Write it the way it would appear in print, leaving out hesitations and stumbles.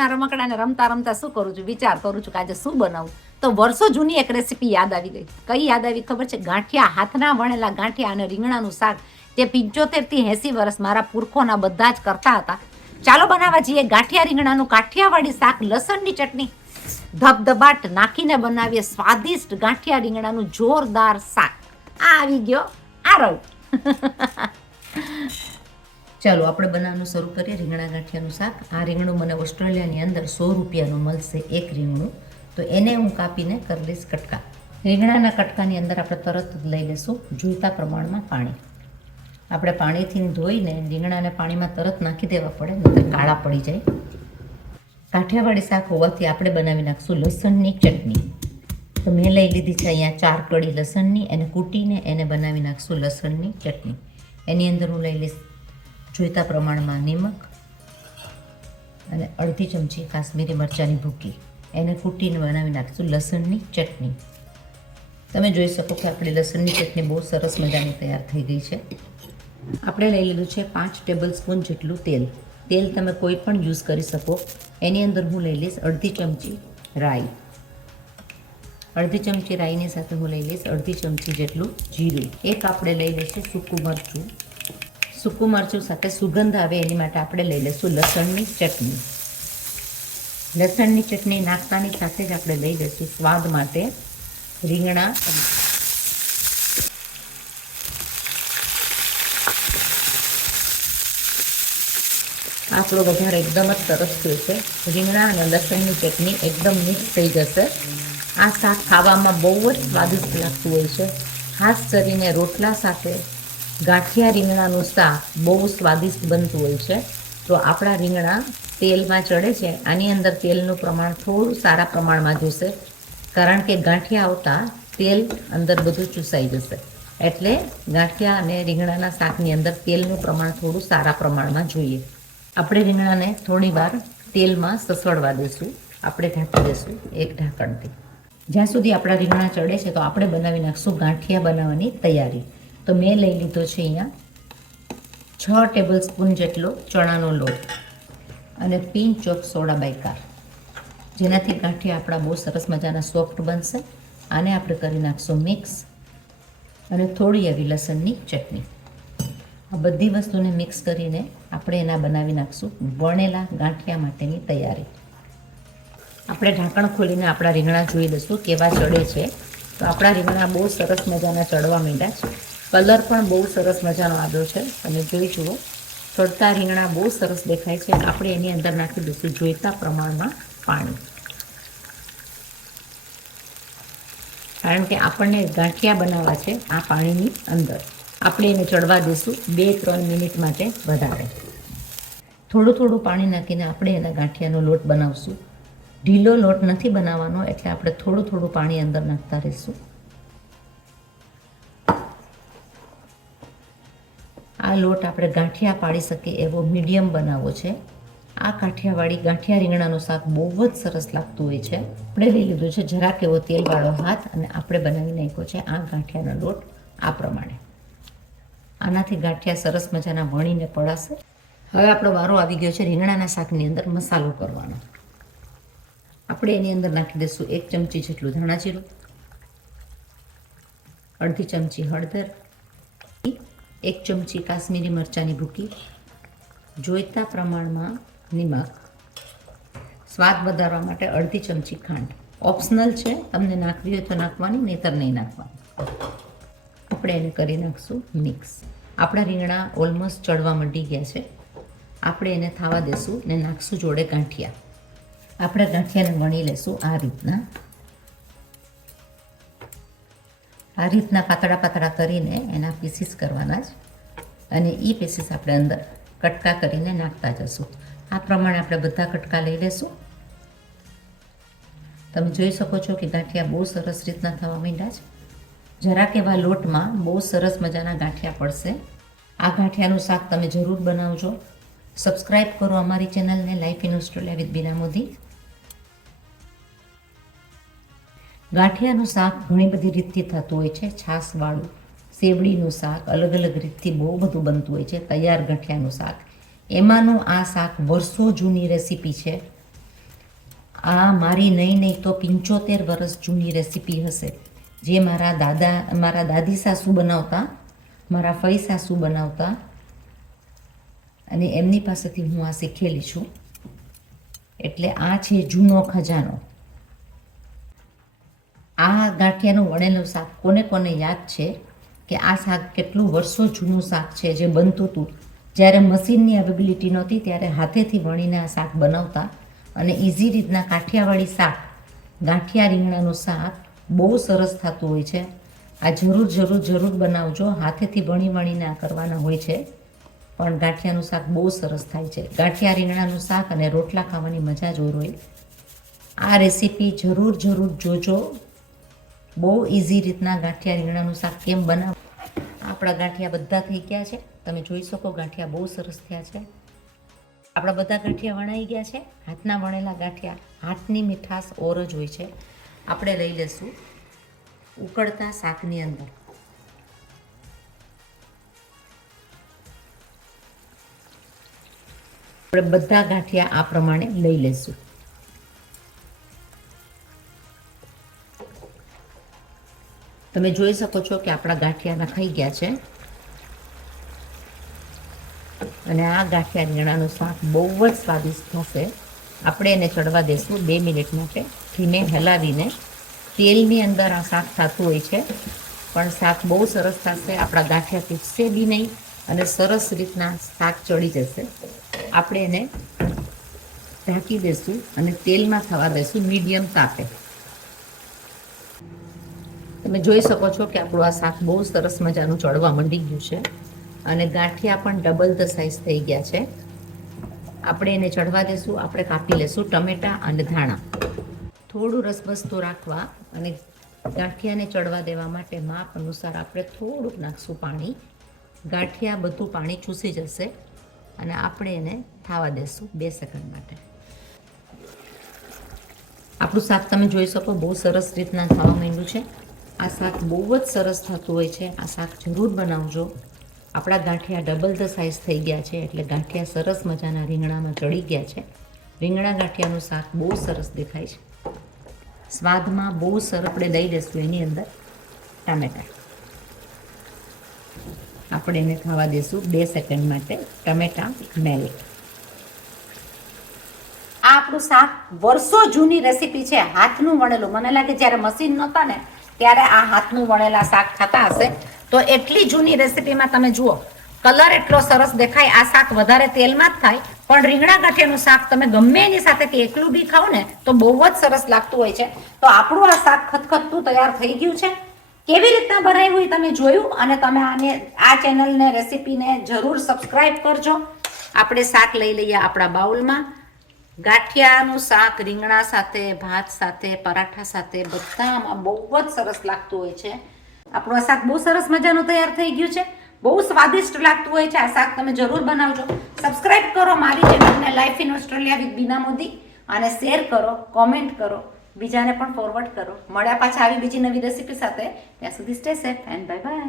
ઘઉંના રમકડાને રમતા રમતા શું કરું છું, વિચાર કરું છું કે આજે શું બનાવું. તો વર્ષો જૂની એક રેસીપી યાદ આવી ગઈ. કઈ યાદ આવી ખબર છે? ગાંઠિયા, હાથના વણેલા ગાંઠિયા અને રીંગણાનું શાક, જે 75 થી 80 વર્ષ મારા પુરખોના બધા જ કરતા હતા. ચાલો બનાવવા જઈએ ગાંઠિયા રીંગણાનું કાઠિયાવાડી શાક, લસણની ચટણી, ધબધબાટ નાખીને બનાવીએ સ્વાદિષ્ટ ગાંઠિયા રીંગણાનું જોરદાર શાક. આ આવી ગયો આરવ. ચાલો આપણે બનાવવાનું શરૂ કરીએ રીંગણા ગાંઠિયાનું શાક. આ રીંગણું મને ઓસ્ટ્રેલિયાની અંદર 100 રૂપિયાનું મળશે એક રીંગણું. તો એને હું કાપીને કરી લઈશ કટકા. રીંગણાના કટકાની અંદર આપણે તરત જ લઈ લઈશું જોઈતા પ્રમાણમાં પાણી. આપણે પાણીથી ધોઈને રીંગણાને પાણીમાં તરત નાખી દેવા પડે, નહીં કાળા પડી જાય. કાઠિયાવાડી શાક હોવાથી આપણે બનાવી નાખશું લસણની ચટણી. તો મેં લઈ લીધી છે અહીંયા 4 કળી લસણની, એને કૂટીને એને બનાવી નાખશું લસણની ચટણી. એની અંદર હું લઈ લઈશ જોઈતા પ્રમાણમાં નિમક અને અડધી ચમચી કાશ્મીરી મરચાંની ભૂકી, એને કૂટીને બનાવી નાખીશું લસણની ચટણી. તમે જોઈ શકો કે આપણી લસણની ચટણી બહુ સરસ મજાની તૈયાર થઈ ગઈ છે. આપણે લઈ લીધું છે 5 ટેબલ સ્પૂન જેટલું તેલ. તેલ તમે કોઈ પણ યુઝ કરી શકો. એની અંદર હું લઈ લઈશ અડધી ચમચી રાઈ. અડધી ચમચી રાઈની સાથે હું લઈ લઈશ અડધી ચમચી જેટલું જીરું. એક આપણે લઈ લઈશું સૂકું મરચું. સૂકું મરચું સાથે સુગંધ આવે એની માટે આપણે લઈ લઈશું લસણની ચટણી. લસણની ચટણી નાખતાની સાથે જ આપણે લઈ લઈશું સ્વાદ માટે રીંગણા. આપણો વઘાર એકદમ જ સરસ થયો છે. રીંગણા અને લસણની ચટણી એકદમ મિક્સ થઈ જશે. આ શાક ખાવામાં બહુ જ સ્વાદિષ્ટ લાગતું હોય છે. ખાસ કરીને રોટલા સાથે ગાંઠિયા રીંગણાનું શાક બહુ સ્વાદિષ્ટ બનતું હોય છે. તો આપણા રીંગણા તેલમાં ચડે છે, આની અંદર તેલનું પ્રમાણ થોડું સારા પ્રમાણમાં જોશે, કારણ કે ગાંઠિયા આવતા તેલ અંદર બધું ચૂસાઈ જશે. એટલે ગાંઠિયા અને રીંગણાના શાકની અંદર તેલનું પ્રમાણ થોડું સારા પ્રમાણમાં જોઈએ. આપણે રીંગણાને થોડી વાર તેલમાં સસડવા દઈશું. આપણે ઢાંકી દઈશું એક ઢાંકણથી. જ્યાં સુધી આપણા રીંગણા ચડે છે તો આપણે બનાવી નાખશું ગાંઠિયા બનાવવાની તૈયારી. તો મેં લઈ લીધો છે અહીંયા 6 ટેબલ સ્પૂન જેટલો ચણાનો લોટ અને પિંચ ઓફ સોડા બાયકાર, જેનાથી ગાંઠિયા આપણા બહુ સરસ મજાના સોફ્ટ બનશે. આને આપણે કરી નાખશું મિક્સ, અને થોડી એવી લસણની ચટણી. આ બધી વસ્તુને મિક્સ કરીને આપણે એના બનાવી નાખશું વણેલા ગાંઠિયા માટેની તૈયારી. આપણે ઢાંકણ ખોલીને આપણા રીંગણા જોઈ લઈશું કેવા ચડે છે. તો આપણા રીંગણા બહુ સરસ મજાના ચડવા માંડ્યા છે. કલર પણ બહુ સરસ મજાનો આવ્યો છે. તમે જોઈ જુઓ, ચડતા રીંગણા બહુ સરસ દેખાય છે. આપણે એની અંદર નાખી દઈશું જોઈતા પ્રમાણમાં પાણી, કારણ કે આપણને ગાંઠિયા બનાવવા છે. આ પાણીની અંદર આપણે એને ચડવા દઈશું 2-3 મિનિટ માટે વધારે. થોડું થોડું પાણી નાખીને આપણે એના ગાંઠિયાનો લોટ બનાવશું. ઢીલો લોટ નથી બનાવવાનો, એટલે આપણે થોડું થોડું પાણી અંદર નાખતા રહીશું. આ લોટ આપણે ગાંઠિયા પાડી શકીએ એવો મીડિયમ બનાવવો છે. આ કાઠિયાવાડી ગાંઠિયા રીંગણાનું શાક બહુ જ સરસ લાગતું હોય છે. આપણે લઈ લીધું છે જરાક એવો તેલવાળો હાથ, અને આપણે બનાવી નાખ્યો છે આ ગાંઠિયાનો લોટ આ પ્રમાણે. આનાથી ગાંઠિયા સરસ મજાના વણીને પડાશે. હવે આપણો વારો આવી ગયો છે રીંગણાના શાકની અંદર મસાલો કરવાનો. આપણે એની અંદર નાખી દઈશું 1 ચમચી જેટલું ધાણા જીરું, અડધી ચમચી હળદર, 1 ચમચી કાશ્મીરી મરચાંની ભૂકી, જોઈતા પ્રમાણમાં નિમક, સ્વાદ વધારવા માટે અડધી ચમચી ખાંડ. ઓપ્શનલ છે, તમને નાખવી હોય તો નાખવાની, નહીંતર નહીં નાખવાની. આપણે એને કરી નાખશું મિક્સ. આપણા રીંગણા ઓલમોસ્ટ ચડવા માંડી ગયા છે. આપણે એને થવા દેશું ને નાખશું જોડે ગાંઠિયા. આપણે ગાંઠિયાને વણી લઈશું આ રીતના. આ રીતના પાતળા પાતળા કરીને એના પીસીસ કરવાના જ, અને એ પીસીસ આપણે અંદર કટકા કરીને નાખતા જશું. આ પ્રમાણે આપણે બધા કટકા લઈ લઈશું. તમે જોઈ શકો છો કે ગાંઠિયા બહુ સરસ રીતના થવા માંડ્યા છે. જરાક એવા લોટમાં બહુ સરસ મજાના ગાંઠિયા પડશે. આ ગાંઠિયાનું શાક તમે જરૂર બનાવજો. સબસ્ક્રાઈબ કરો અમારી ચેનલને લાઈફ ઇન ઓસ્ટ્રેલિયા વિથ બીના મોદી. ગાંઠિયાનું શાક ઘણી બધી રીતથી થતું હોય છે. છાશવાળું, સેવડીનું શાક, અલગ અલગ રીતથી બહુ બધું બનતું હોય છે. તૈયાર ગાંઠિયાનું શાક, એમાંનું આ શાક વર્ષો જૂની રેસીપી છે. આ મારી નહીં તો 75 વર્ષ જૂની રેસીપી હશે, જે મારા દાદી સાસુ બનાવતા, મારા ફઈ સાસુ બનાવતા, અને એમની પાસેથી હું આ શીખેલી છું. એટલે આ છે જૂનો ખજાનો. આ ગાંઠિયાનું વણેલું શાક કોને કોને યાદ છે કે આ શાક કેટલું વર્ષો જૂનું શાક છે, જે બનતું હતું જ્યારે મશીનની અવેબિલિટી નહોતી ત્યારે હાથેથી વણીને આ શાક બનાવતા. અને ઇઝી રીતના કાઠિયાવાડી શાક, ગાંઠિયા રીંગણાનું શાક બહુ સરસ થતું હોય છે. આ જરૂર બનાવજો. હાથેથી વણીને આ કરવાના હોય છે, પણ ગાંઠિયાનું શાક બહુ સરસ થાય છે. ગાંઠિયા રીંગણાનું શાક અને રોટલા ખાવાની મજા જ હોય. આ રેસીપી જરૂર જોજો. બહુ ઇઝી રીતના ગાંઠિયા રીંગણાનું શાક કેમ બનાવ. આપણા ગાંઠિયા બધા થઈ ગયા છે, તમે જોઈ શકો ગાંઠિયા બહુ સરસ થયા છે. આપણા બધા ગાંઠિયા વણાઈ ગયા છે. હાથના વણેલા ગાંઠિયા, હાથની મીઠાશ ઓર જ હોય છે. આપણે લઈ લેશું ઉકળતા શાકની અંદર. આપણે બધા ગાંઠિયા આ પ્રમાણે લઈ લેશું. તમે જોઈ શકો છો કે આપણા ગાંઠિયા નખાઈ ગયા છે. અને આ ગાંઠિયા રીંગણાનું શાક બહુ જ સ્વાદિષ્ટ થશે. આપણે એને ચડવા દઈશું 2 મિનિટ માટે, ધીમે હલાવીને. તેલની અંદર આ શાક થતું હોય છે, પણ શાક બહુ સરસ થશે. આપણા ગાંઠિયા તૂટશે બી નહીં અને સરસ રીતના શાક ચડી જશે. આપણે એને ઢાંકી દઈશું અને તેલમાં થવા દઈશું મીડિયમ તાપે. તમે જોઈ શકો છો કે આપણું આ શાક બહુ સરસ મજાનું ચડવા માંડી ગયું છે અને ગાંઠિયા પણ ડબલ ધ સાઈઝ થઈ ગયા છે. આપણે એને ચડવા દઈશું. આપણે કાપી લઈશું ટમેટા અને ધાણા. થોડું રસબસતું રાખવા અને ગાંઠિયાને ચડવા દેવા માટે માપ અનુસાર આપણે થોડુંક નાખશું પાણી. ગાંઠિયા બધું પાણી ચૂસી જશે અને આપણે એને થવા દઈશું 2 સેકન્ડ માટે. આપણું શાક તમે જોઈ શકો બહુ સરસ રીતના થવા માંડ્યું છે. આ શાક બહુ જ સરસ થતું હોય છે. આ શાક જરૂર બનાવજો. આપણા ગાંઠિયા ડબલ ધ સાઈઝ થઈ ગયા છે, એટલે ગાંઠિયા સરસ મજાના રીંગણામાં ચડી ગયા છે. રીંગણા ગાંઠિયાનું શાક બહુ સરસ દેખાય છે. સ્વાદમાં બહુ સરસ. આપણે દઈ દઈશું એની અંદર ટામેટા. આપણે એને થવા દઈશું 2 સેકન્ડ માટે. ટમેટા મેલ્ટ. આ આપણું શાક વર્ષો જૂની રેસીપી છે, હાથનું વણેલું. મને લાગે જ્યારે મશીન નહોતા ને ત્યારે આ હાથનું વણેલા શાક થતા હશે. તો એટલી જૂની રેસીપીમાં તમે જુઓ કલર એટલો સરસ દેખાય. આ શાક વધારે તેલમાં જ થાય, પણ રીંગણા ગાંઠિયાનું શાક તમે ગમે એની સાથે કે એકલું બી ખાઓ ને તો બહુ જ સરસ લાગતું હોય છે. તો આપણું આ શાક ખતખતું તૈયાર થઈ ગયું છે. કેવી રીતના બનાવ્યું હોય તમે જોયું, અને તમે આ ચેનલને રેસીપીને જરૂર સબસ્ક્રાઈબ કરજો. આપણે શાક લઈ લઈએ આપણા બાઉલમાં. ગાંઠિયાનું શાક રીંગણા સાથે, ભાત સાથે, પરાઠા સાથે બધામાં બહુ જ સરસ લાગતું હોય છે. આપણું આ શાક બહુ સરસ મજાનું તૈયાર થઈ ગયું છે. બહુ સ્વાદિષ્ટ લાગતું હોય છે. આ શાક તમે જરૂર બનાવજો. સબસ્ક્રાઈબ કરો મારી ચેનલને લાઈફ ઇન ઓસ્ટ્રેલિયા વિથ બીના મોદી, અને શેર કરો, કોમેન્ટ કરો, બીજાને પણ ફોરવર્ડ કરો. મળ્યા પાછા આવી બીજી નવી રેસીપી સાથે. ત્યાં સુધી stay safe and bye bye.